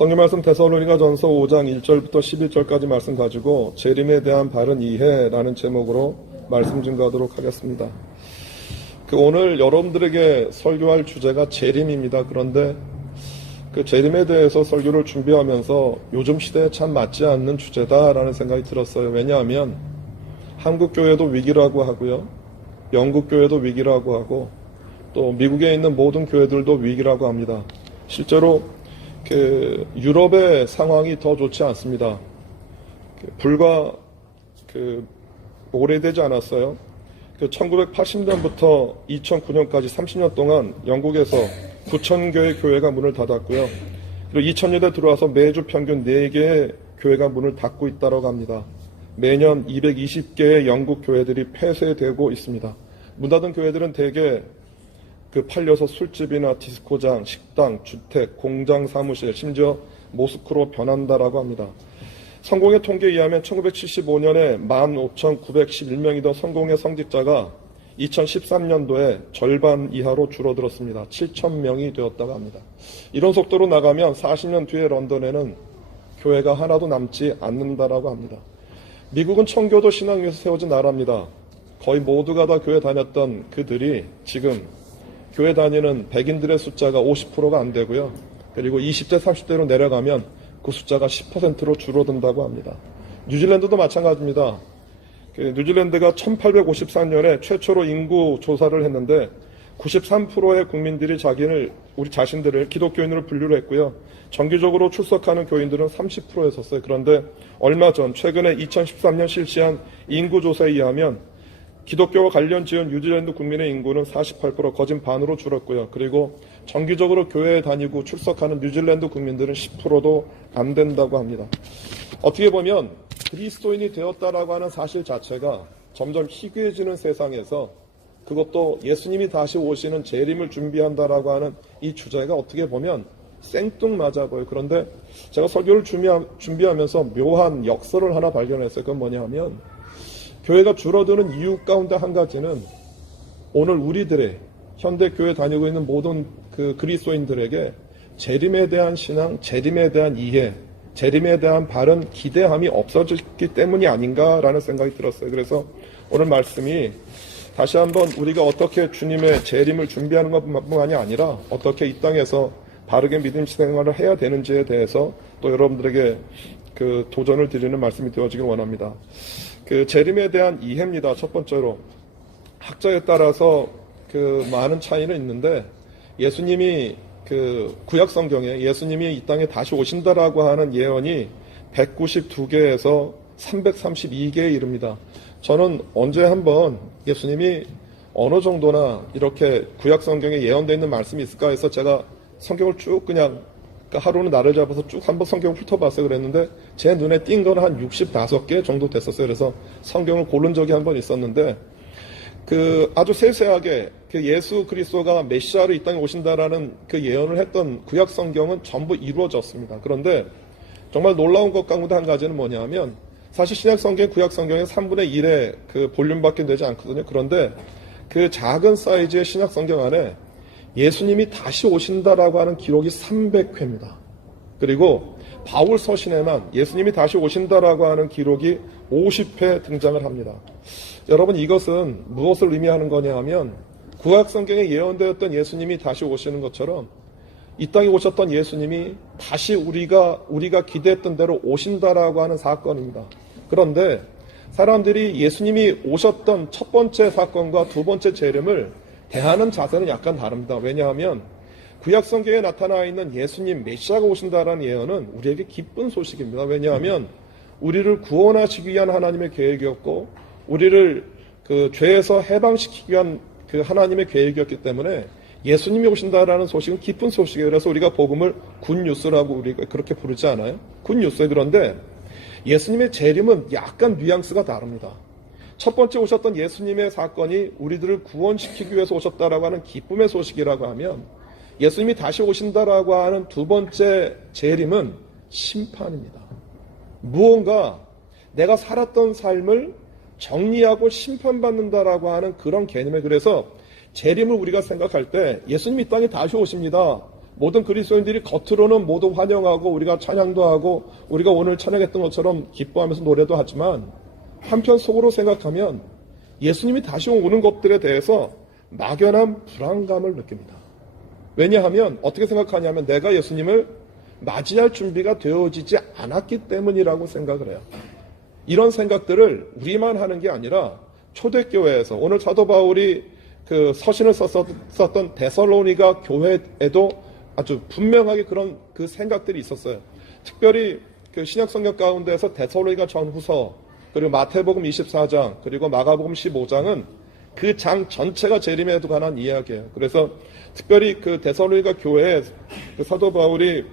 성경 말씀 데살로니가전서 5장 1절부터 11절까지 말씀 가지고 재림에 대한 바른 이해라는 제목으로 말씀 증거하도록 하겠습니다. 오늘 여러분들에게 설교할 주제가 재림입니다. 그런데 그 재림에 대해서 설교를 준비하면서 요즘 시대에 참 맞지 않는 주제다라는 생각이 들었어요. 왜냐하면 한국 교회도 위기라고 하고요, 영국 교회도 위기라고 하고, 또 미국에 있는 모든 교회들도 위기라고 합니다. 실제로 유럽의 상황이 더 좋지 않습니다. 불과 오래되지 않았어요. 1980년부터 2009년까지 30년 동안 영국에서 9,000개의 교회가 문을 닫았고요. 그리고 2000년대 들어와서 매주 평균 4개의 교회가 문을 닫고 있다고 합니다. 매년 220개의 영국 교회들이 폐쇄되고 있습니다. 문 닫은 교회들은 대개 팔려서 술집이나 디스코장, 식당, 주택, 공장, 사무실, 심지어 모스크로 변한다라고 합니다. 성공의 통계에 의하면 1975년에 15,911명이던 성공의 성직자가 2013년도에 절반 이하로 줄어들었습니다. 7,000명이 되었다고 합니다. 이런 속도로 나가면 40년 뒤에 런던에는 교회가 하나도 남지 않는다라고 합니다. 미국은 청교도 신앙 위에서 세워진 나라입니다. 거의 모두가 다 교회 다녔던 그들이 지금 교회 다니는 백인들의 숫자가 50%가 안 되고요. 그리고 20대, 30대로 내려가면 그 숫자가 10%로 줄어든다고 합니다. 뉴질랜드도 마찬가지입니다. 뉴질랜드가 1854년에 최초로 인구 조사를 했는데 93%의 국민들이 우리 자신들을 기독교인으로 분류를 했고요. 정기적으로 출석하는 교인들은 30%였었어요. 그런데 얼마 전 최근에 2013년 실시한 인구조사에 의하면 기독교와 관련 지은 뉴질랜드 국민의 인구는 48%, 거진 반으로 줄었고요. 그리고 정기적으로 교회에 다니고 출석하는 뉴질랜드 국민들은 10%도 안 된다고 합니다. 어떻게 보면 그리스도인이 되었다라고 하는 사실 자체가 점점 희귀해지는 세상에서, 그것도 예수님이 다시 오시는 재림을 준비한다라고 하는 이 주제가 어떻게 보면 생뚱맞아 보여요. 그런데 제가 설교를 준비하면서 묘한 역설을 하나 발견했어요. 그건 뭐냐 하면, 교회가 줄어드는 이유 가운데 한 가지는 오늘 우리들의 현대 교회 다니고 있는 모든 그리스도인들에게 재림에 대한 신앙, 재림에 대한 이해, 재림에 대한 바른 기대함이 없어졌기 때문이 아닌가라는 생각이 들었어요. 그래서 오늘 말씀이 다시 한번 우리가 어떻게 주님의 재림을 준비하는 것뿐만이 아니라 어떻게 이 땅에서 바르게 믿음 생활을 해야 되는지에 대해서 또 여러분들에게 도전을 드리는 말씀이 되어지길 원합니다. 재림에 대한 이해입니다. 첫 번째로 학자에 따라서 많은 차이는 있는데, 예수님이 구약 성경에 예수님이 이 땅에 다시 오신다라고 하는 예언이 192개에서 332개에 이릅니다. 저는 언제 한번 예수님이 어느 정도나 이렇게 구약 성경에 예언되어 있는 말씀이 있을까 해서 제가 성경을 쭉 하루는 날을 잡아서 쭉 한번 성경을 훑어봤어요. 그랬는데 제 눈에 띈 건 한 65개 정도 됐었어요. 그래서 성경을 고른 적이 한 번 있었는데, 아주 세세하게 예수 그리스도가 메시아로 이 땅에 오신다라는 예언을 했던 구약 성경은 전부 이루어졌습니다. 그런데 정말 놀라운 것 가운데 한 가지는 뭐냐면, 사실 신약 성경, 구약 성경의 3분의 1의 볼륨밖에 되지 않거든요. 그런데 작은 사이즈의 신약 성경 안에 예수님이 다시 오신다라고 하는 기록이 300회입니다. 그리고 바울 서신에만 예수님이 다시 오신다라고 하는 기록이 50회 등장을 합니다. 여러분, 이것은 무엇을 의미하는 거냐 하면, 구약 성경에 예언되었던 예수님이 다시 오시는 것처럼 이 땅에 오셨던 예수님이 다시 우리가 기대했던 대로 오신다라고 하는 사건입니다. 그런데 사람들이 예수님이 오셨던 첫 번째 사건과 두 번째 재림을 대하는 자세는 약간 다릅니다. 왜냐하면 구약 성경에 나타나 있는 예수님 메시아가 오신다라는 예언은 우리에게 기쁜 소식입니다. 왜냐하면 우리를 구원하시기 위한 하나님의 계획이었고, 우리를 죄에서 해방시키기 위한 하나님의 계획이었기 때문에 예수님이 오신다라는 소식은 기쁜 소식이에요. 그래서 우리가 복음을 굿뉴스라고 우리가 그렇게 부르지 않아요? 굿뉴스예요. 그런데 예수님의 재림은 약간 뉘앙스가 다릅니다. 첫 번째 오셨던 예수님의 사건이 우리들을 구원시키기 위해서 오셨다라고 하는 기쁨의 소식이라고 하면, 예수님이 다시 오신다라고 하는 두 번째 재림은 심판입니다. 무언가 내가 살았던 삶을 정리하고 심판받는다라고 하는 그런 개념에, 그래서 재림을 우리가 생각할 때 예수님이 이 땅에 다시 오십니다. 모든 그리스도인들이 겉으로는 모두 환영하고 우리가 찬양도 하고 우리가 오늘 찬양했던 것처럼 기뻐하면서 노래도 하지만 한편 속으로 생각하면 예수님이 다시 오는 것들에 대해서 막연한 불안감을 느낍니다. 왜냐하면 어떻게 생각하냐면 내가 예수님을 맞이할 준비가 되어지지 않았기 때문이라고 생각을 해요. 이런 생각들을 우리만 하는 게 아니라 초대교회에서 오늘 사도 바울이 그 서신을 썼던 데살로니가 교회에도 아주 분명하게 그런 그 생각들이 있었어요. 특별히 그 신약성경 가운데서 데살로니가 전후서 그리고 마태복음 24장 그리고 마가복음 15장은 그 장 전체가 재림에 관한 이야기예요. 그래서 특별히 그 데살로니가 교회에 그 사도 바울이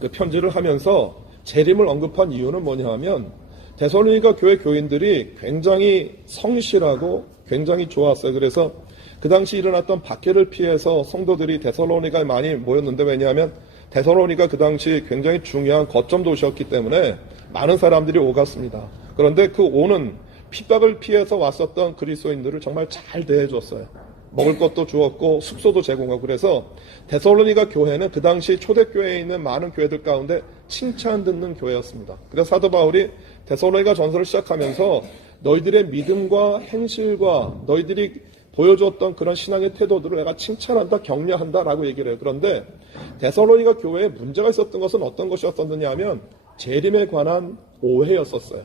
그 편지를 하면서 재림을 언급한 이유는 뭐냐 하면 데살로니가 교회 교인들이 굉장히 성실하고 굉장히 좋았어요. 그래서 그 당시 일어났던 박해를 피해서 성도들이 데살로니가에 많이 모였는데 왜냐하면 데살로니가 그 당시 굉장히 중요한 거점 도시였기 때문에 많은 사람들이 오갔습니다. 그런데 그 오는 핍박을 피해서 왔었던 그리스도인들을 정말 잘 대해줬어요. 먹을 것도 주었고 숙소도 제공하고 그래서 데살로니가 교회는 그 당시 초대교회에 있는 많은 교회들 가운데 칭찬 듣는 교회였습니다. 그래서 사도 바울이 데살로니가 전서를 시작하면서 너희들의 믿음과 행실과 너희들이 보여주었던 그런 신앙의 태도들을 내가 칭찬한다, 격려한다라고 얘기를 해요. 그런데 데살로니가 교회에 문제가 있었던 것은 어떤 것이었었느냐 하면 재림에 관한 오해였었어요.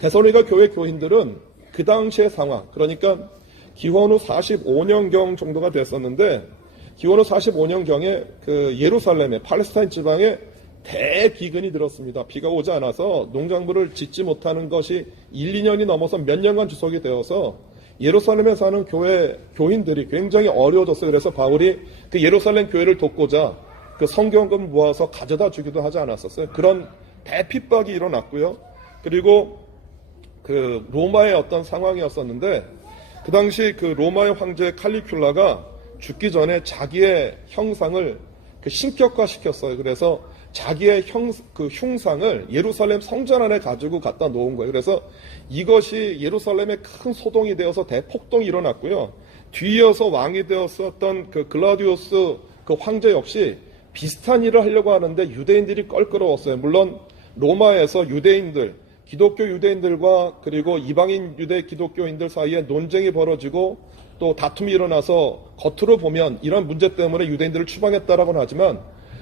데살로니가 교회 교인들은 그 당시의 상황, 그러니까 기원 후 45년경 정도가 됐었는데 기원 후 45년경에 그 예루살렘에 팔레스타인 지방에 대비근이 들었습니다. 비가 오지 않아서 농작물을 짓지 못하는 것이 1, 2년이 넘어서 몇 년간 지속이 되어서 예루살렘에 사는 교회 교인들이 굉장히 어려워졌어요. 그래서 바울이 그 예루살렘 교회를 돕고자 그 성경금 모아서 가져다 주기도 하지 않았었어요. 그런 대핍박이 일어났고요. 그리고 그 로마의 어떤 상황이었었는데 그 당시 그 로마의 황제 칼리큘라가 죽기 전에 자기의 형상을 그 신격화시켰어요. 그래서 자기의 흉상을 예루살렘 성전 안에 가지고 갖다 놓은 거예요. 그래서 이것이 예루살렘에 큰 소동이 되어서 대폭동이 일어났고요. 뒤이어서 왕이 되었었던 그 글라디오스 그 황제 역시 비슷한 일을 하려고 하는데 유대인들이 껄끄러웠어요. 물론 로마에서 유대인들, 기독교 유대인들과 그리고 이방인 유대 기독교인들 사이에 논쟁이 벌어지고 또 다툼이 일어나서 겉으로 보면 이런 문제 때문에 유대인들을 추방했다라고는 하지만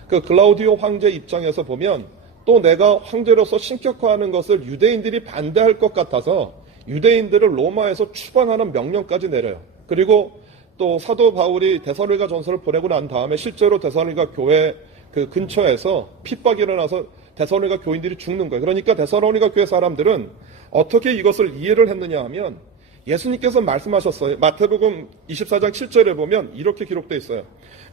그 글라우디오 황제 입장에서 보면 또 내가 황제로서 신격화하는 것을 유대인들이 반대할 것 같아서 유대인들을 로마에서 추방하는 명령까지 내려요. 그리고 또 사도 바울이 데살로니가 전서를 보내고 난 다음에 실제로 데살로니가 교회 그 근처에서 핍박이 일어나서 데살로니가 교인들이 죽는 거예요. 그러니까 데살로니가 교회 사람들은 어떻게 이것을 이해를 했느냐 하면 예수님께서 말씀하셨어요. 마태복음 24장 7절에 보면 이렇게 기록되어 있어요.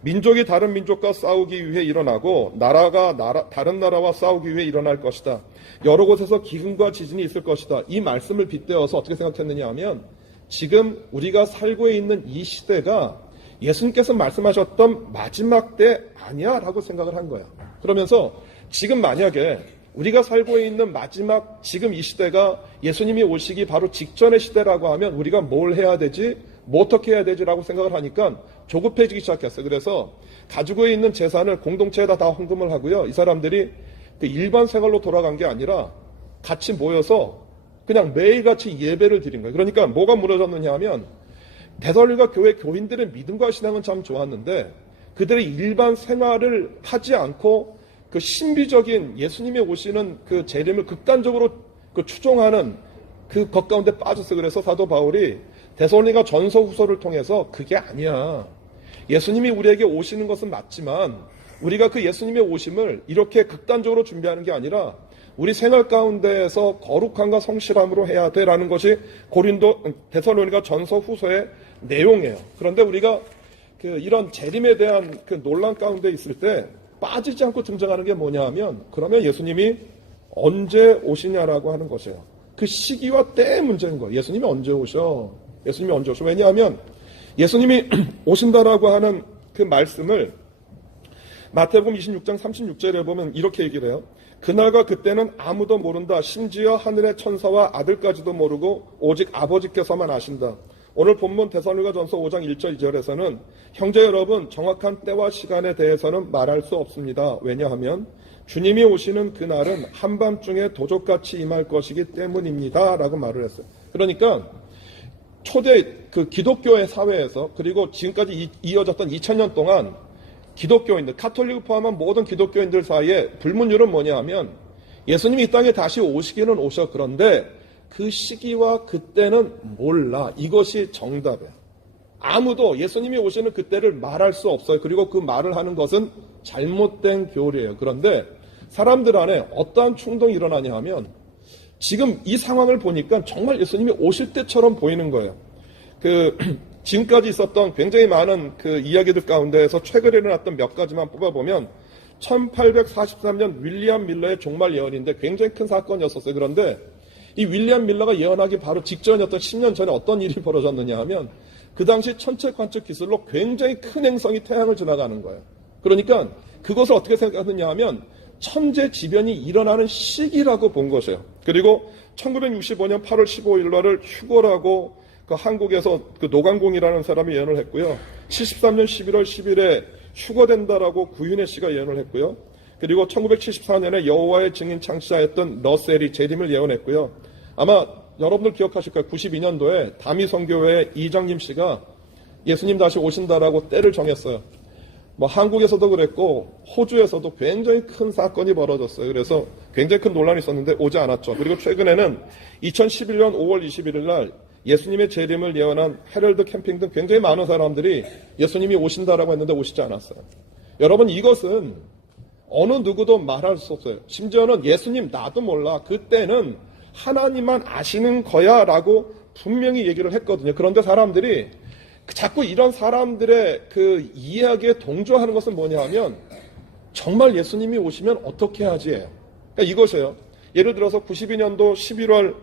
민족이 다른 민족과 싸우기 위해 일어나고 나라가 다른 나라와 싸우기 위해 일어날 것이다. 여러 곳에서 기근과 지진이 있을 것이다. 이 말씀을 빗대어서 어떻게 생각했느냐 하면 지금 우리가 살고 있는 이 시대가 예수님께서 말씀하셨던 마지막 때 아니야 라고 생각을 한 거야. 그러면서 지금 만약에 우리가 살고 있는 마지막 지금 이 시대가 예수님이 오시기 바로 직전의 시대라고 하면 우리가 뭘 해야 되지? 뭐 어떻게 해야 되지라고 생각을 하니까 조급해지기 시작했어요. 그래서 가지고 있는 재산을 공동체에다 다 헌금을 하고요. 이 사람들이 그 일반 생활로 돌아간 게 아니라 같이 모여서 그냥 매일같이 예배를 드린 거예요. 그러니까 뭐가 무너졌느냐 하면 데살로니가 교회 교인들의 믿음과 신앙은 참 좋았는데 그들의 일반 생활을 하지 않고 그 신비적인 예수님이 오시는 그 재림을 극단적으로 그 추종하는 그 것 가운데 빠졌어요. 그래서 사도 바울이 데살로니가 전서 후서를 통해서 그게 아니야. 예수님이 우리에게 오시는 것은 맞지만 우리가 그 예수님의 오심을 이렇게 극단적으로 준비하는 게 아니라 우리 생활 가운데에서 거룩함과 성실함으로 해야 돼라는 것이 데살로니가 전서 후서의 내용이에요. 그런데 우리가 그 이런 재림에 대한 그 논란 가운데 있을 때 빠지지 않고 등장하는 게 뭐냐 하면 그러면 예수님이 언제 오시냐라고 하는 것이에요. 그 시기와 때의 문제인 거예요. 예수님이 언제 오셔? 예수님이 언제 오셔? 왜냐하면 예수님이 오신다라고 하는 그 말씀을 마태복음 26장 36절에 보면 이렇게 얘기를 해요. 그날과 그때는 아무도 모른다. 심지어 하늘의 천사와 아들까지도 모르고 오직 아버지께서만 아신다. 오늘 본문 데살로니가전서 5장 1절 2절에서는 형제 여러분 정확한 때와 시간에 대해서는 말할 수 없습니다. 왜냐하면 주님이 오시는 그날은 한밤중에 도적같이 임할 것이기 때문입니다. 라고 말을 했어요. 그러니까 초대 그 기독교의 사회에서 그리고 지금까지 이어졌던 2000년 동안 기독교인들, 카톨릭을 포함한 모든 기독교인들 사이에 불문율은 뭐냐 하면 예수님이 이 땅에 다시 오시기는 오셔. 그런데 그 시기와 그때는 몰라. 이것이 정답이야. 아무도 예수님이 오시는 그때를 말할 수 없어요. 그리고 그 말을 하는 것은 잘못된 교리예요. 그런데 사람들 안에 어떠한 충동이 일어나냐 하면 지금 이 상황을 보니까 정말 예수님이 오실 때처럼 보이는 거예요. 지금까지 있었던 굉장히 많은 그 이야기들 가운데에서 최근에 일어났던 몇 가지만 뽑아보면 1843년 윌리엄 밀러의 종말 예언인데 굉장히 큰 사건이었었어요. 그런데 이 윌리엄 밀러가 예언하기 바로 직전이었던 10년 전에 어떤 일이 벌어졌느냐 하면 그 당시 천체 관측 기술로 굉장히 큰 행성이 태양을 지나가는 거예요. 그러니까 그것을 어떻게 생각하느냐 하면 천재지변이 일어나는 시기라고 본 것이에요. 그리고 1965년 8월 15일 날을 휴거라고 그 한국에서 그 노광공이라는 사람이 예언을 했고요. 73년 11월 10일에 휴거된다라고 구윤혜 씨가 예언을 했고요. 그리고 1974년에 여호와의 증인 창시자였던 러셀이 재림을 예언했고요. 아마 여러분들 기억하실 거예요. 92년도에 다미성교회 이장님 씨가 예수님 다시 오신다라고 때를 정했어요. 뭐 한국에서도 그랬고 호주에서도 굉장히 큰 사건이 벌어졌어요. 그래서 굉장히 큰 논란이 있었는데 오지 않았죠. 그리고 최근에는 2011년 5월 21일 날 예수님의 재림을 예언한 헤럴드 캠핑 등 굉장히 많은 사람들이 예수님이 오신다라고 했는데 오시지 않았어요. 여러분 이것은 어느 누구도 말할 수 없어요. 심지어는 예수님 나도 몰라. 그때는 하나님만 아시는 거야 라고 분명히 얘기를 했거든요. 그런데 사람들이 자꾸 이런 사람들의 그 이야기에 동조하는 것은 뭐냐 하면 정말 예수님이 오시면 어떻게 하지? 그러니까 이것이에요. 예를 들어서 92년도 11월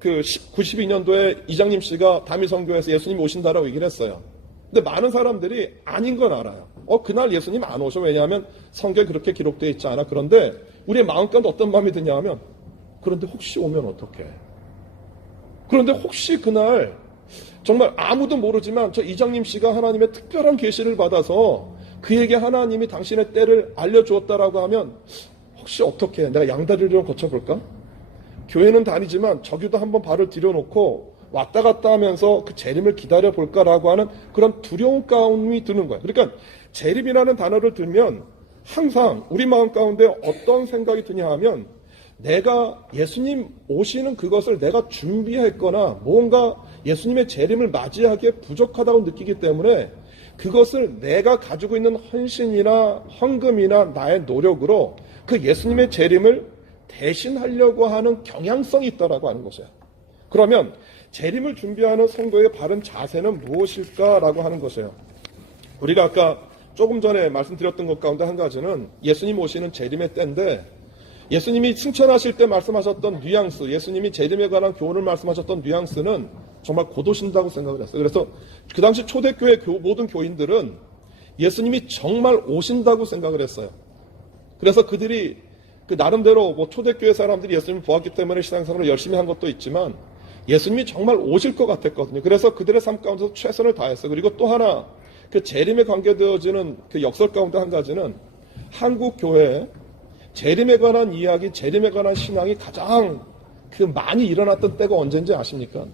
92년도에 이장님 씨가 다미성교회에서 예수님이 오신다라고 얘기를 했어요. 근데 많은 사람들이 아닌 건 알아요. 그날 예수님 안 오셔. 왜냐하면 성경에 그렇게 기록되어 있지 않아. 그런데 우리의 마음 가운데 어떤 마음이 드냐 하면 그런데 혹시 오면 어떡해? 그런데 혹시 그날 정말 아무도 모르지만 저 이장님 씨가 하나님의 특별한 계시를 받아서 그에게 하나님이 당신의 때를 알려주었다라고 하면 혹시 어떻게 해? 내가 양다리를 좀 거쳐볼까? 교회는 다니지만 저기도 한번 발을 들여놓고 왔다 갔다 하면서 그 재림을 기다려볼까라고 하는 그런 두려운 가운이 드는 거예요. 그러니까 재림이라는 단어를 들면 항상 우리 마음 가운데 어떤 생각이 드냐 하면 내가 예수님 오시는 그것을 내가 준비했거나 뭔가 예수님의 재림을 맞이하기에 부족하다고 느끼기 때문에 그것을 내가 가지고 있는 헌신이나 헌금이나 나의 노력으로 그 예수님의 재림을 대신하려고 하는 경향성이 있다라고 하는 것이에요. 그러면 재림을 준비하는 성도의 바른 자세는 무엇일까라고 하는 것이에요. 우리가 아까 조금 전에 말씀드렸던 것 가운데 한 가지는 예수님 오시는 재림의 때인데 예수님이 승천하실 때 말씀하셨던 뉘앙스, 예수님이 재림에 관한 교훈을 말씀하셨던 뉘앙스는 정말 곧오신다고 생각을 했어요. 그래서 그 당시 초대교회 모든 교인들은 예수님이 정말 오신다고 생각을 했어요. 그래서 그들이 그 나름대로 뭐 초대교회 사람들이 예수님을 보았기 때문에 신앙생활을 열심히 한 것도 있지만 예수님이 정말 오실 것 같았거든요. 그래서 그들의 삶 가운데서 최선을 다했어요. 그리고 또 하나 그 재림에 관계되어지는 그 역설 가운데 한 가지는 한국 교회에 재림에 관한 이야기, 재림에 관한 신앙이 가장 그 많이 일어났던 때가 언제인지 아십니까?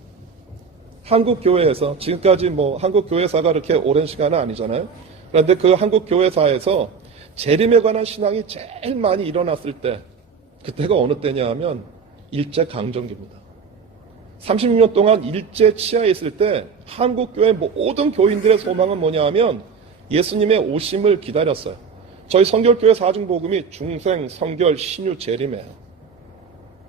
한국 교회에서 지금까지 뭐 한국 교회사가 그렇게 오랜 시간은 아니잖아요. 그런데 그 한국 교회사에서 재림에 관한 신앙이 제일 많이 일어났을 때 그때가 어느 때냐 하면 일제 강점기입니다. 36년 동안 일제 치하에 있을 때 한국 교회 모든 교인들의 소망은 뭐냐 하면 예수님의 오심을 기다렸어요. 저희 성결교회 사중복음이 중생, 성결, 신유, 재림이에요.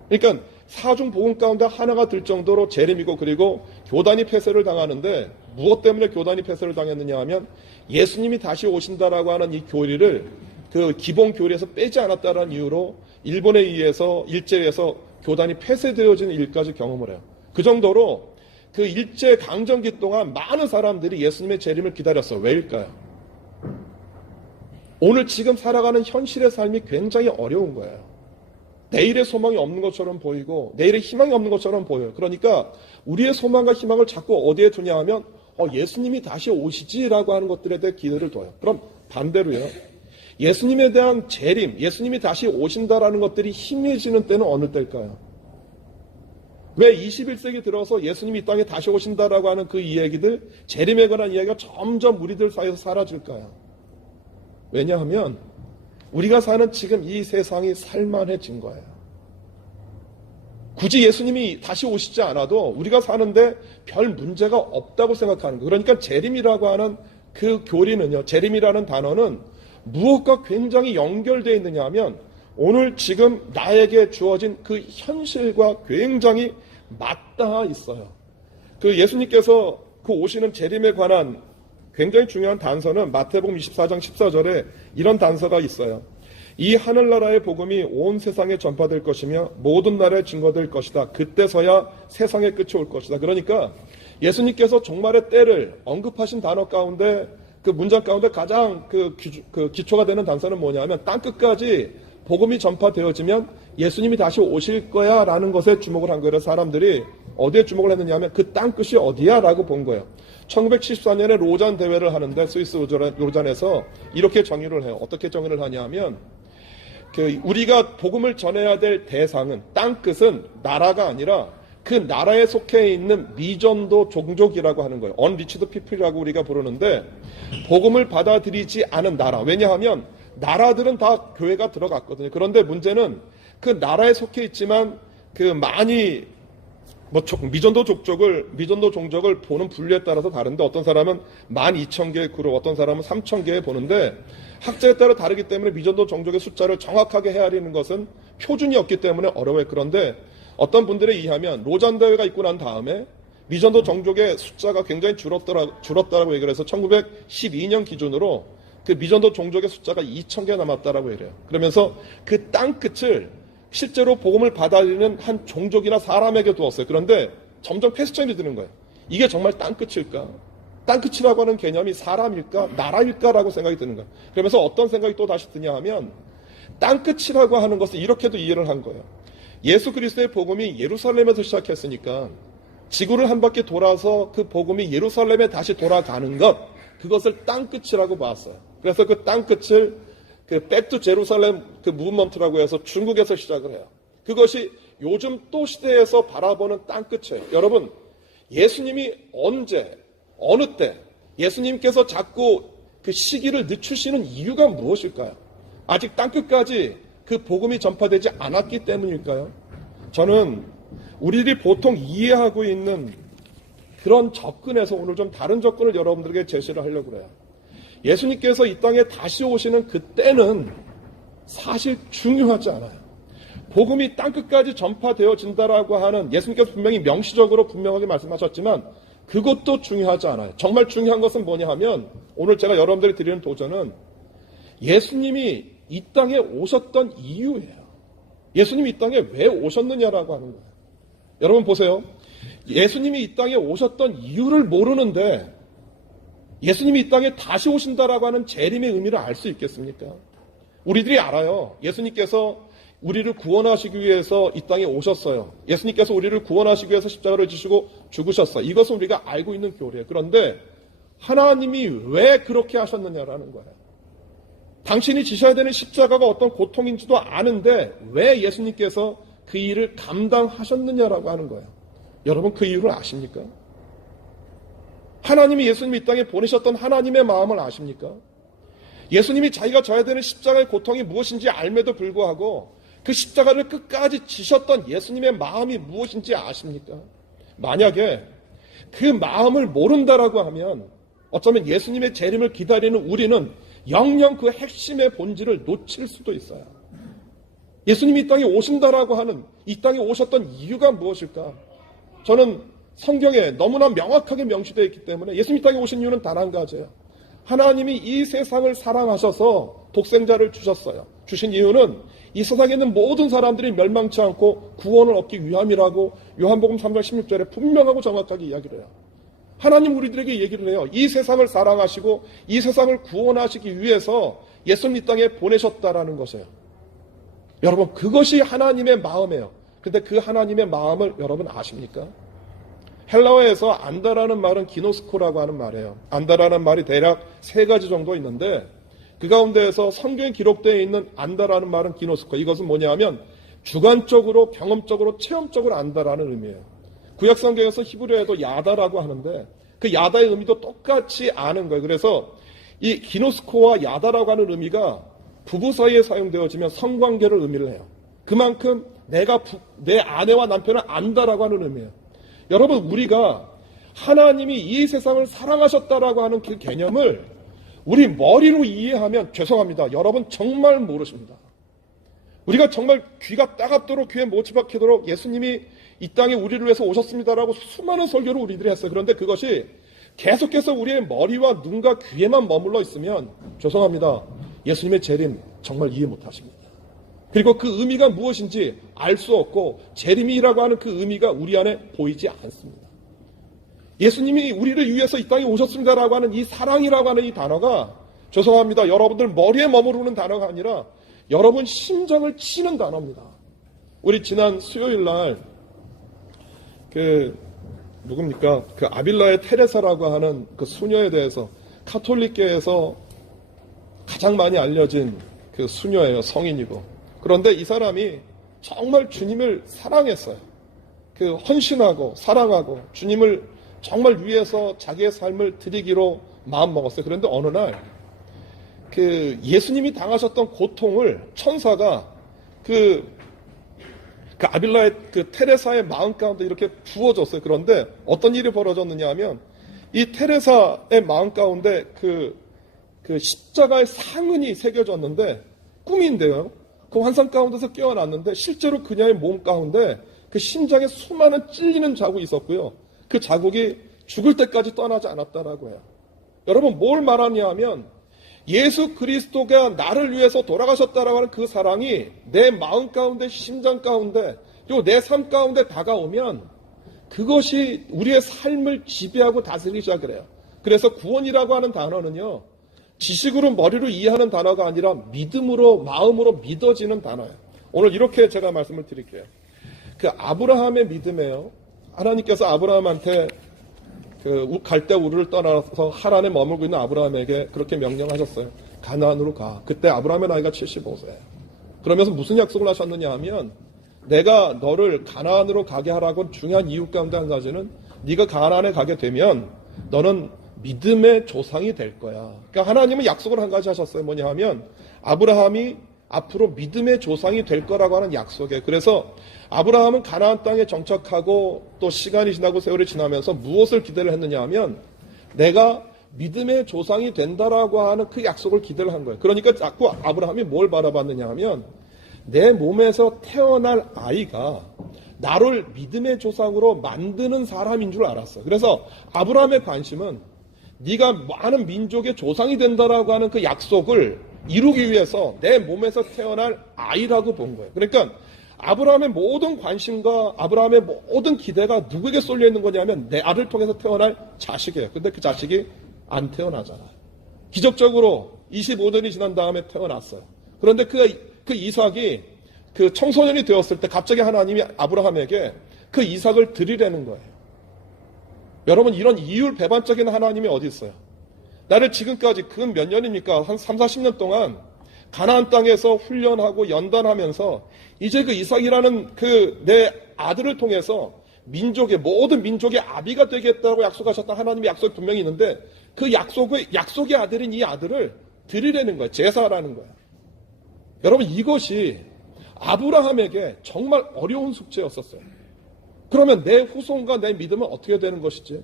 그러니까 사중복음 가운데 하나가 들 정도로 재림이고 그리고 교단이 폐쇄를 당하는데 무엇 때문에 교단이 폐쇄를 당했느냐 하면 예수님이 다시 오신다라고 하는 이 교리를 그 기본 교리에서 빼지 않았다는 이유로 일본에 의해서 일제에서 교단이 폐쇄되어지는 일까지 경험을 해요. 그 정도로 그 일제 강점기 동안 많은 사람들이 예수님의 재림을 기다렸어요. 왜일까요? 오늘 지금 살아가는 현실의 삶이 굉장히 어려운 거예요. 내일의 소망이 없는 것처럼 보이고 내일의 희망이 없는 것처럼 보여요. 그러니까 우리의 소망과 희망을 자꾸 어디에 두냐 하면 예수님이 다시 오시지라고 하는 것들에 대해 기대를 둬요. 그럼 반대로요. 예수님에 대한 재림, 예수님이 다시 오신다라는 것들이 희미해지는 때는 어느 때일까요? 왜 21세기 들어서 예수님이 이 땅에 다시 오신다라고 하는 그 이야기들, 재림에 관한 이야기가 점점 우리들 사이에서 사라질까요? 왜냐하면 우리가 사는 지금 이 세상이 살만해진 거예요. 굳이 예수님이 다시 오시지 않아도 우리가 사는데 별 문제가 없다고 생각하는 거예요. 그러니까 재림이라고 하는 그 교리는요, 재림이라는 단어는 무엇과 굉장히 연결되어 있느냐 하면 오늘 지금 나에게 주어진 그 현실과 굉장히 맞닿아 있어요. 그 예수님께서 그 오시는 재림에 관한 굉장히 중요한 단서는 마태복음 24장 14절에 이런 단서가 있어요. 이 하늘나라의 복음이 온 세상에 전파될 것이며 모든 나라에 증거될 것이다. 그때서야 세상의 끝이 올 것이다. 그러니까 예수님께서 종말의 때를 언급하신 단어 가운데 그 문장 가운데 가장 그 기초가 되는 단서는 뭐냐면 땅끝까지 복음이 전파되어지면 예수님이 다시 오실 거야 라는 것에 주목을 한 거예요. 사람들이 어디에 주목을 했느냐 하면 그 땅끝이 어디야 라고 본 거예요. 1974년에 로잔 대회를 하는데 스위스 로잔에서 이렇게 정의를 해요. 어떻게 정의를 하냐 하면 우리가 복음을 전해야 될 대상은 땅끝은 나라가 아니라 그 나라에 속해 있는 미전도 종족이라고 하는 거예요. unreached people이라고 우리가 부르는데 복음을 받아들이지 않은 나라. 왜냐하면 나라들은 다 교회가 들어갔거든요. 그런데 문제는 그 나라에 속해 있지만 그 많이 미전도 종족을 보는 분류에 따라서 다른데 어떤 사람은 12,000개의 그룹, 어떤 사람은 3,000개에 보는데 학자에 따라 다르기 때문에 미전도 종족의 숫자를 정확하게 헤아리는 것은 표준이 없기 때문에 어려워요. 그런데 어떤 분들에 의하면 로잔 대회가 있고 난 다음에 미전도 종족의 숫자가 굉장히 줄었다라고 얘기를 해서 1912년 기준으로 그 미전도 종족의 숫자가 2,000개 남았다라고 얘기해요. 그러면서 그 땅끝을 실제로 복음을 받아들이는 한 종족이나 사람에게 두었어요. 그런데 점점 퀘스천이 드는 거예요. 이게 정말 땅끝일까? 땅끝이라고 하는 개념이 사람일까? 나라일까라고 생각이 드는 거예요. 그러면서 어떤 생각이 또 다시 드냐 하면 땅끝이라고 하는 것을 이렇게도 이해를 한 거예요. 예수 그리스도의 복음이 예루살렘에서 시작했으니까 지구를 한 바퀴 돌아서 그 복음이 예루살렘에 다시 돌아가는 것, 그것을 땅끝이라고 봤어요. 그래서 그 땅끝을 백투 제루살렘 무브먼트라고 해서 중국에서 시작을 해요. 그것이 요즘 또 시대에서 바라보는 땅끝이에요. 여러분, 예수님이 언제, 어느 때 예수님께서 자꾸 그 시기를 늦추시는 이유가 무엇일까요? 아직 땅끝까지 그 복음이 전파되지 않았기 때문일까요? 저는 우리들이 보통 이해하고 있는 그런 접근에서 오늘 좀 다른 접근을 여러분들에게 제시를 하려고 그래요. 예수님께서 이 땅에 다시 오시는 그때는 사실 중요하지 않아요. 복음이 땅끝까지 전파되어진다라고 하는 예수님께서 분명히 명시적으로 분명하게 말씀하셨지만 그것도 중요하지 않아요. 정말 중요한 것은 뭐냐 하면 오늘 제가 여러분들이 드리는 도전은 예수님이 이 땅에 오셨던 이유예요. 예수님이 이 땅에 왜 오셨느냐라고 하는 거예요. 여러분 보세요. 예수님이 이 땅에 오셨던 이유를 모르는데 예수님이 이 땅에 다시 오신다라고 하는 재림의 의미를 알 수 있겠습니까? 우리들이 알아요. 예수님께서 우리를 구원하시기 위해서 이 땅에 오셨어요. 예수님께서 우리를 구원하시기 위해서 십자가를 지시고 죽으셨어요. 이것은 우리가 알고 있는 교리예요. 그런데 하나님이 왜 그렇게 하셨느냐라는 거예요. 당신이 지셔야 되는 십자가가 어떤 고통인지도 아는데 왜 예수님께서 그 일을 감당하셨느냐라고 하는 거예요. 여러분 그 이유를 아십니까? 하나님이 예수님이 이 땅에 보내셨던 하나님의 마음을 아십니까? 예수님이 자기가 져야 되는 십자가의 고통이 무엇인지 알매도 불구하고 그 십자가를 끝까지 지셨던 예수님의 마음이 무엇인지 아십니까? 만약에 그 마음을 모른다라고 하면 어쩌면 예수님의 재림을 기다리는 우리는 영영 그 핵심의 본질을 놓칠 수도 있어요. 예수님이 이 땅에 오신다라고 하는 이 땅에 오셨던 이유가 무엇일까? 저는 성경에 너무나 명확하게 명시되어 있기 때문에 예수님이 이 땅에 오신 이유는 단 한 가지예요. 하나님이 이 세상을 사랑하셔서 독생자를 주셨어요. 주신 이유는 이 세상에 있는 모든 사람들이 멸망치 않고 구원을 얻기 위함이라고 요한복음 3장 16절에 분명하고 정확하게 이야기를 해요. 하나님 우리들에게 얘기를 해요. 이 세상을 사랑하시고 이 세상을 구원하시기 위해서 예수님 이 땅에 보내셨다라는 것이에요. 여러분, 그것이 하나님의 마음이에요. 근데 그 하나님의 마음을 여러분 아십니까? 헬라어에서 안다라는 말은 기노스코라고 하는 말이에요. 안다라는 말이 대략 3가지 정도 있는데 그 가운데에서 성경에 기록되어 있는 안다라는 말은 기노스코. 이것은 뭐냐면 주관적으로, 경험적으로, 체험적으로 안다라는 의미예요. 구약 성경에서 히브리어에도 야다라고 하는데 그 야다의 의미도 똑같이 아는 거예요. 그래서 이 기노스코와 야다라고 하는 의미가 부부 사이에 사용되어지면 성관계를 의미를 해요. 그만큼 내 아내와 남편을 안다라고 하는 의미예요. 여러분, 우리가 하나님이 이 세상을 사랑하셨다라고 하는 그 개념을 우리 머리로 이해하면 죄송합니다. 여러분 정말 모르십니다. 우리가 정말 귀가 따갑도록 귀에 못이 박히도록 예수님이 이 땅에 우리를 위해서 오셨습니다라고 수많은 설교를 우리들이 했어요. 그런데 그것이 계속해서 우리의 머리와 눈과 귀에만 머물러 있으면 죄송합니다. 예수님의 재림 정말 이해 못하십니다. 그리고 그 의미가 무엇인지 알 수 없고 재림이라고 하는 그 의미가 우리 안에 보이지 않습니다. 예수님이 우리를 위해서 이 땅에 오셨습니다라고 하는 이 사랑이라고 하는 이 단어가 죄송합니다. 여러분들 머리에 머무르는 단어가 아니라 여러분 심장을 치는 단어입니다. 우리 지난 수요일 날 누굽니까? 그 아빌라의 테레사라고 하는 그 수녀에 대해서 카톨릭계에서 가장 많이 알려진 그 수녀예요. 성인이고. 그런데 이 사람이 정말 주님을 사랑했어요. 그 헌신하고 사랑하고 주님을 정말 위해서 자기의 삶을 드리기로 마음먹었어요. 그런데 어느 날 그 예수님이 당하셨던 고통을 천사가 그 아빌라의 그 테레사의 마음 가운데 이렇게 부어줬어요. 그런데 어떤 일이 벌어졌느냐 하면 이 테레사의 마음 가운데 그 십자가의 상흔이 새겨졌는데 꿈인데요. 그 환상 가운데서 깨어났는데 실제로 그녀의 몸 가운데 그 심장에 수많은 찔리는 자국이 있었고요. 그 자국이 죽을 때까지 떠나지 않았다라고 해요. 여러분 뭘 말하냐 하면 예수 그리스도가 나를 위해서 돌아가셨다라고 하는 그 사랑이 내 마음 가운데, 심장 가운데, 그리고 내 삶 가운데 다가오면 그것이 우리의 삶을 지배하고 다스리기 시작해요. 그래서 구원이라고 하는 단어는요, 지식으로 머리로 이해하는 단어가 아니라 믿음으로, 마음으로 믿어지는 단어예요. 오늘 이렇게 제가 말씀을 드릴게요. 그 아브라함의 믿음이에요. 하나님께서 아브라함한테 그 갈대 우르를 떠나서 하란에 머물고 있는 아브라함에게 그렇게 명령하셨어요. 가나안으로 가. 그때 아브라함의 나이가 75세예요. 그러면서 무슨 약속을 하셨느냐 하면 내가 너를 가나안으로 가게 하라고 중요한 이유 가운데 한 가지는 네가 가나안에 가게 되면 너는 믿음의 조상이 될 거야. 그러니까 하나님은 약속을 한 가지 하셨어요. 뭐냐 하면 아브라함이 앞으로 믿음의 조상이 될 거라고 하는 약속이에요. 그래서 아브라함은 가나안 땅에 정착하고 또 시간이 지나고 세월이 지나면서 무엇을 기대를 했느냐 하면 내가 믿음의 조상이 된다라고 하는 그 약속을 기대를 한 거예요. 그러니까 자꾸 아브라함이 뭘 바라봤느냐 하면 내 몸에서 태어날 아이가 나를 믿음의 조상으로 만드는 사람인 줄 알았어요. 그래서 아브라함의 관심은 네가 많은 민족의 조상이 된다라고 하는 그 약속을 이루기 위해서 내 몸에서 태어날 아이라고 본 거예요. 그러니까 아브라함의 모든 관심과 아브라함의 모든 기대가 누구에게 쏠려 있는 거냐면 내 아들을 통해서 태어날 자식이에요. 근데 그 자식이 안 태어나잖아요. 기적적으로 25년이 지난 다음에 태어났어요. 그런데 그 이삭이 그 청소년이 되었을 때 갑자기 하나님이 아브라함에게 그 이삭을 드리라는 거예요. 여러분 이런 이율배반적인 하나님이 어디 있어요? 나를 지금까지 그 몇 년입니까? 한 3, 40년 동안 가나안 땅에서 훈련하고 연단하면서 이제 그 이삭이라는 그 내 아들을 통해서 모든 민족의 아비가 되겠다고 약속하셨던 하나님의 약속이 분명히 있는데 그 약속의 아들인 이 아들을 드리라는 거예요. 제사라는 거예요. 여러분 이것이 아브라함에게 정말 어려운 숙제였었어요. 그러면 내 후손과 내 믿음은 어떻게 되는 것이지?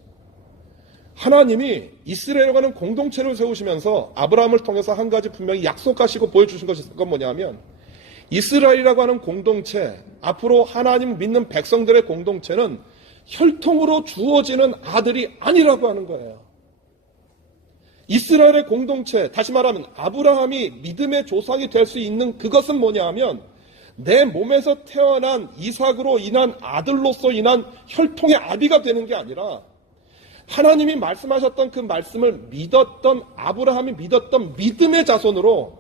하나님이 이스라엘과는 공동체를 세우시면서 아브라함을 통해서 한 가지 분명히 약속하시고 보여주신 것이 그건 뭐냐면 이스라엘이라고 하는 공동체, 앞으로 하나님 믿는 백성들의 공동체는 혈통으로 주어지는 아들이 아니라고 하는 거예요. 이스라엘의 공동체, 다시 말하면 아브라함이 믿음의 조상이 될 수 있는 그것은 뭐냐 하면 내 몸에서 태어난 이삭으로 인한 아들로서 인한 혈통의 아비가 되는 게 아니라 하나님이 말씀하셨던 그 말씀을 믿었던 아브라함이 믿었던 믿음의 자손으로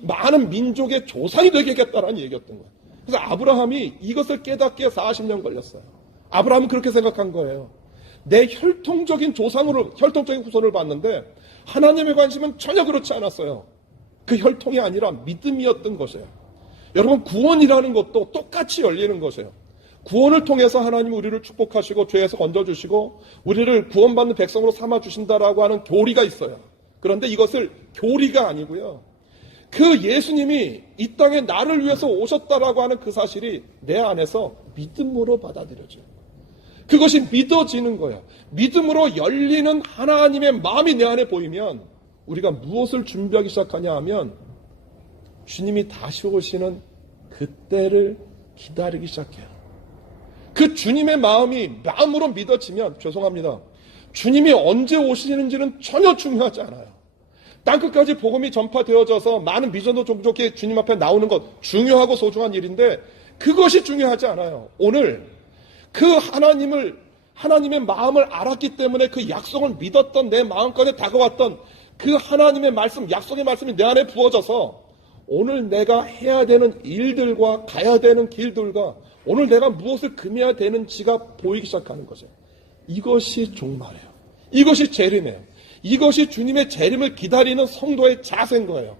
많은 민족의 조상이 되겠다라는 얘기였던 거예요. 그래서 아브라함이 이것을 깨닫기에 40년 걸렸어요. 아브라함은 그렇게 생각한 거예요. 내 혈통적인 후손을 봤는데 하나님의 관심은 전혀 그렇지 않았어요. 그 혈통이 아니라 믿음이었던 것이에요. 여러분, 구원이라는 것도 똑같이 열리는 것이에요. 구원을 통해서 하나님은 우리를 축복하시고 죄에서 건져주시고 우리를 구원받는 백성으로 삼아주신다라고 하는 교리가 있어요. 그런데 이것을 교리가 아니고요, 그 예수님이 이 땅에 나를 위해서 오셨다라고 하는 그 사실이 내 안에서 믿음으로 받아들여져요. 그것이 믿어지는 거예요. 믿음으로 열리는 하나님의 마음이 내 안에 보이면 우리가 무엇을 준비하기 시작하냐 하면 주님이 다시 오시는 그때를 기다리기 시작해요. 그 주님의 마음으로 믿어지면, 죄송합니다, 주님이 언제 오시는지는 전혀 중요하지 않아요. 땅끝까지 복음이 전파되어져서 많은 미전도 종족이 주님 앞에 나오는 것 중요하고 소중한 일인데 그것이 중요하지 않아요. 오늘 그 하나님의 마음을 알았기 때문에 그 약속을 믿었던 내 마음까지 다가왔던 그 하나님의 말씀, 약속의 말씀이 내 안에 부어져서 오늘 내가 해야 되는 일들과 가야 되는 길들과 오늘 내가 무엇을 금해야 되는지가 보이기 시작하는 거죠. 이것이 종말이에요. 이것이 재림이에요. 이것이 주님의 재림을 기다리는 성도의 자세인 거예요.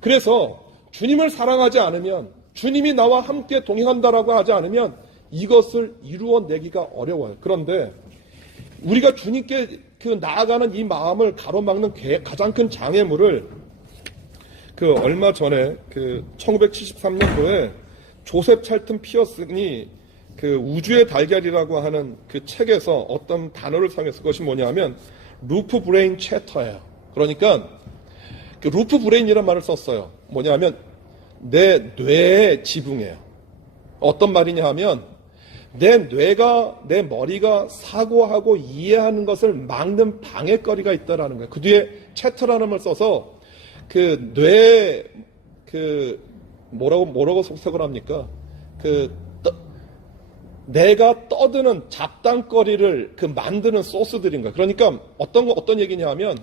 그래서 주님을 사랑하지 않으면, 주님이 나와 함께 동행한다라고 하지 않으면 이것을 이루어내기가 어려워요. 그런데 우리가 주님께 나아가는 이 마음을 가로막는 가장 큰 장애물을 얼마 전에 1973년도에 조셉 찰튼 피어슨이 우주의 달걀이라고 하는 그 책에서 어떤 단어를 사용했어요. 그것이 뭐냐면 루프 브레인 채터예요. 그러니까 루프 브레인이라는 말을 썼어요. 뭐냐면 내 뇌의 지붕이에요. 어떤 말이냐 하면 내 머리가 사고하고 이해하는 것을 막는 방해거리가 있다라는 거예요. 그 뒤에 채터라는 말을 써서 뭐라고 속삭을 합니까? 내가 떠드는 잡담거리를 만드는 소스들인 거예요. 그러니까 어떤 얘기냐 하면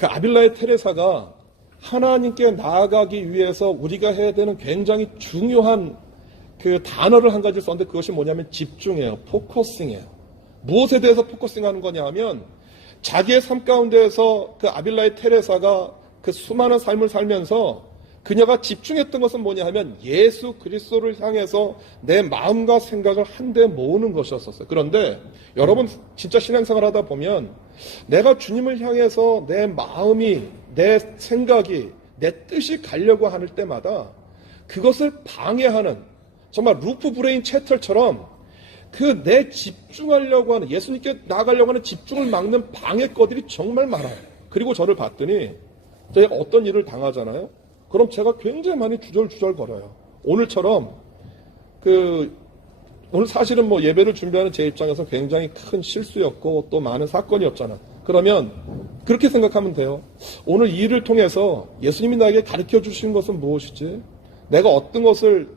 아빌라의 테레사가 하나님께 나아가기 위해서 우리가 해야 되는 굉장히 중요한 단어를 한 가지 썼는데 그것이 뭐냐면 집중이에요. 포커싱이에요. 무엇에 대해서 포커싱하는 거냐 하면 자기의 삶 가운데에서 아빌라의 테레사가 수많은 삶을 살면서 그녀가 집중했던 것은 뭐냐 하면 예수 그리스도를 향해서 내 마음과 생각을 한데 모으는 것이었어요. 그런데 여러분 진짜 신앙생활 하다 보면 내가 주님을 향해서 내 마음이, 내 생각이, 내 뜻이 가려고 할 때마다 그것을 방해하는, 정말 루프 브레인 채털처럼 내 집중하려고 하는, 예수님께 나아가려고 하는 집중을 막는 방해거들이 정말 많아요. 그리고 저를 봤더니 제가 어떤 일을 당하잖아요. 그럼 제가 굉장히 많이 주절주절 걸어요. 오늘처럼 오늘 사실은 예배를 준비하는 제 입장에서 굉장히 큰 실수였고 또 많은 사건이었잖아. 그러면 그렇게 생각하면 돼요. 오늘 이 일을 통해서 예수님이 나에게 가르쳐 주신 것은 무엇이지? 내가 어떤 것을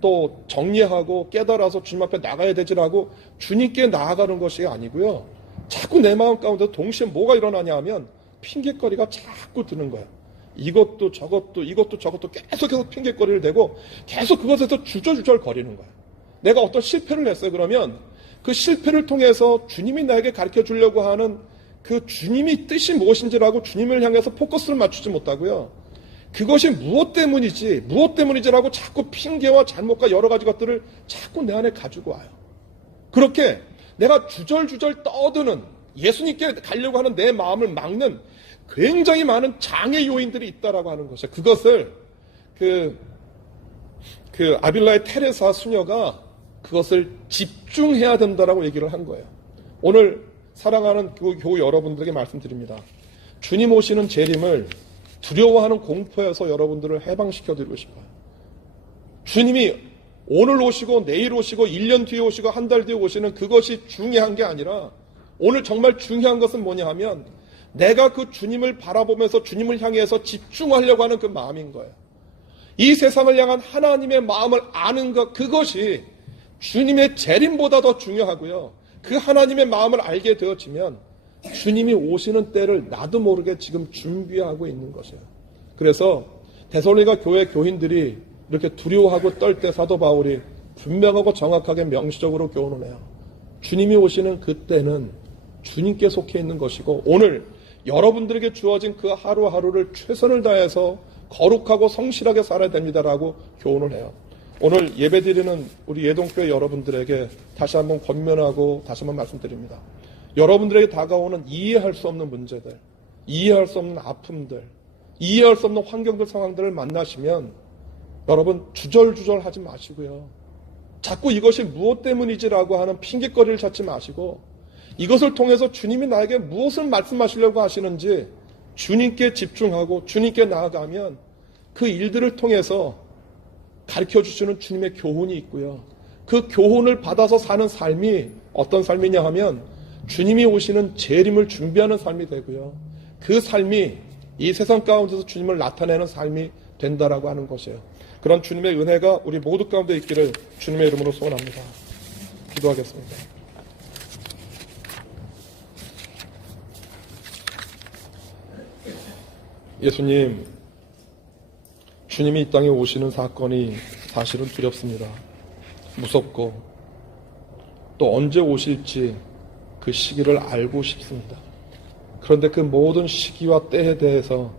또 정리하고 깨달아서 주님 앞에 나가야 되지라고 주님께 나아가는 것이 아니고요. 자꾸 내 마음 가운데 동시에 뭐가 일어나냐 하면 핑계거리가 자꾸 드는 거예요. 이것도 저것도 계속해서 핑계거리를 대고 계속 그것에서 주저주절 거리는 거예요. 내가 어떤 실패를 했어요. 그러면 그 실패를 통해서 주님이 나에게 가르쳐 주려고 하는 그 주님이 뜻이 무엇인지라고 주님을 향해서 포커스를 맞추지 못하고요. 그것이 무엇 때문이지라고 자꾸 핑계와 잘못과 여러 가지 것들을 자꾸 내 안에 가지고 와요. 그렇게 내가 주절주절 떠드는, 예수님께 가려고 하는 내 마음을 막는 굉장히 많은 장애 요인들이 있다라고 하는 것이에요. 그것을 아빌라의 테레사 수녀가 그것을 집중해야 된다라고 얘기를 한 거예요. 오늘 사랑하는 교우 여러분들에게 말씀드립니다. 주님 오시는 재림을 두려워하는 공포에서 여러분들을 해방시켜드리고 싶어요. 주님이 오늘 오시고 내일 오시고 1년 뒤에 오시고 한 달 뒤에 오시는 그것이 중요한 게 아니라 오늘 정말 중요한 것은 뭐냐 하면 내가 그 주님을 바라보면서 주님을 향해서 집중하려고 하는 그 마음인 거예요. 이 세상을 향한 하나님의 마음을 아는 것, 그것이 주님의 재림보다 더 중요하고요. 그 하나님의 마음을 알게 되어지면 주님이 오시는 때를 나도 모르게 지금 준비하고 있는 것이에요. 그래서 데살로니가 교회 교인들이 이렇게 두려워하고 떨 때 사도 바울이 분명하고 정확하게 명시적으로 교훈을 해요. 주님이 오시는 그때는 주님께 속해 있는 것이고, 오늘 여러분들에게 주어진 그 하루하루를 최선을 다해서 거룩하고 성실하게 살아야 됩니다라고 교훈을 해요. 오늘 예배드리는 우리 예동교회 여러분들에게 다시 한번 권면하고 다시 한번 말씀드립니다. 여러분들에게 다가오는 이해할 수 없는 문제들, 이해할 수 없는 아픔들, 이해할 수 없는 환경들, 상황들을 만나시면 여러분 주절주절 하지 마시고요. 자꾸 이것이 무엇 때문이지라고 하는 핑계거리를 찾지 마시고, 이것을 통해서 주님이 나에게 무엇을 말씀하시려고 하시는지 주님께 집중하고 주님께 나아가면 그 일들을 통해서 가르쳐주시는 주님의 교훈이 있고요. 그 교훈을 받아서 사는 삶이 어떤 삶이냐 하면 주님이 오시는 재림을 준비하는 삶이 되고요. 그 삶이 이 세상 가운데서 주님을 나타내는 삶이 된다라고 하는 것이에요. 그런 주님의 은혜가 우리 모두 가운데 있기를 주님의 이름으로 소원합니다. 기도하겠습니다. 예수님, 주님이 이 땅에 오시는 사건이 사실은 두렵습니다. 무섭고 또 언제 오실지 그 시기를 알고 싶습니다. 그런데 그 모든 시기와 때에 대해서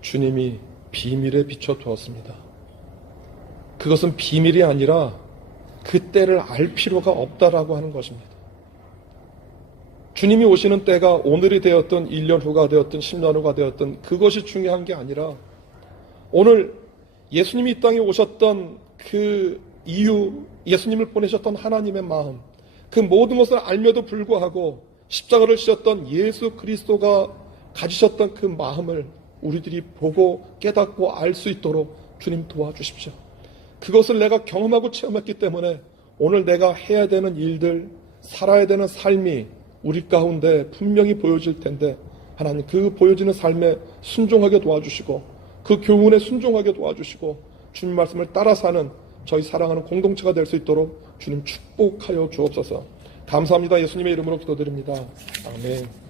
주님이 비밀에 비춰두었습니다. 그것은 비밀이 아니라 그 때를 알 필요가 없다라고 하는 것입니다. 주님이 오시는 때가 오늘이 되었든 1년 후가 되었든 10년 후가 되었든 그것이 중요한 게 아니라 오늘 예수님이 이 땅에 오셨던 그 이유, 예수님을 보내셨던 하나님의 마음, 그 모든 것을 알며도 불구하고 십자가를 지셨던 예수 그리스도가 가지셨던 그 마음을 우리들이 보고 깨닫고 알 수 있도록 주님 도와주십시오. 그것을 내가 경험하고 체험했기 때문에 오늘 내가 해야 되는 일들, 살아야 되는 삶이 우리 가운데 분명히 보여질 텐데, 하나님 그 보여지는 삶에 순종하게 도와주시고 그 교훈에 순종하게 도와주시고 주님 말씀을 따라 사는 저희 사랑하는 공동체가 될 수 있도록 주님 축복하여 주옵소서. 감사합니다. 예수님의 이름으로 기도드립니다. 아멘.